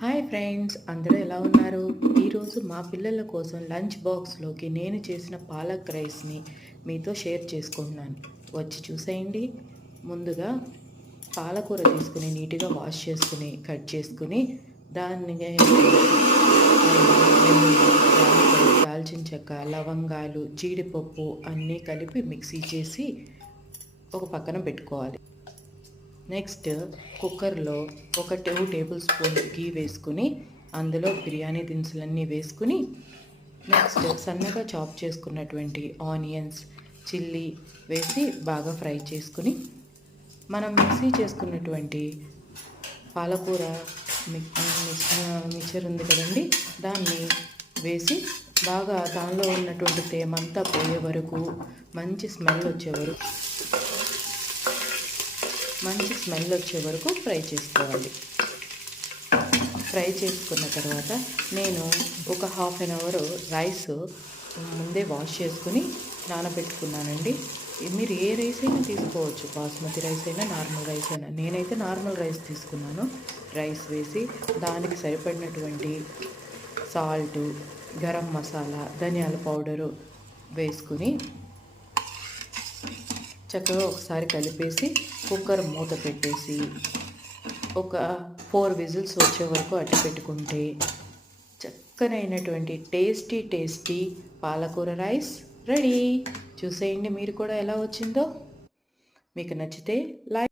Hi friends, అందరూ ఎలా ఉన్నారు? ఈరోజు మా పిల్లల కోసం లంచ్ బాక్స్లోకి నేను చేసిన పాలక్ రైస్ని మీతో షేర్ చేసుకుంటున్నాను. వచ్చి చూసేయండి. ముందుగా పాలకూర తీసుకుని నీట్గా వాష్ చేసుకుని కట్ చేసుకుని దాన్ని అల్లం, వెల్లుల్లి, యాలకులు, దాల్చిన చెక్క, లవంగాలు, జీడిపప్పు అన్నీ కలిపి మిక్సీ చేసి ఒక పక్కన పెట్టుకోవాలి. నెక్స్ట్ కుక్కర్లో ఒక 2 టేబుల్ స్పూన్ గీ వేసుకుని అందులో బిర్యానీ దినుసులన్నీ వేసుకుని నెక్స్ట్ సన్నగా చాప్ చేసుకున్నటువంటి ఆనియన్స్, చిల్లీ వేసి బాగా ఫ్రై చేసుకుని మనం మిక్సీ చేసుకున్నటువంటి పాలకూర మిక్చర్ ఉంది కదండి, దాన్ని వేసి బాగా దానిలో ఉన్నటువంటి తేమంతా పోయే వరకు మంచి స్మెల్ వచ్చే వరకు ఫ్రై చేసుకోవాలి. ఫ్రై చేసుకున్న తర్వాత నేను ఒక హాఫ్ అన్ అవర్ రైస్ ముందే వాష్ చేసుకుని నానబెట్టుకున్నానండి. మీరు ఏ రైస్ అయినా తీసుకోవచ్చు, బాస్మతి రైస్ అయినా నార్మల్ రైస్ అయినా. నేనైతే నార్మల్ రైస్ తీసుకున్నాను. రైస్ వేసి దానికి సరిపడినటువంటి సాల్టు, గరం మసాలా, ధనియాల పౌడరు వేసుకుని చక్కగా ఒకసారి కలిపేసి కుక్కర్ మూత పెట్టేసి ఒక 4 విజిల్స్ వచ్చే వరకు అట్టి పెట్టుకుంటే చక్కనైనటువంటి టేస్టీ పాలకూర రైస్ రెడీ. చూసేయండి మీరు కూడా ఎలా వచ్చిందో. మీకు నచ్చితే లైక్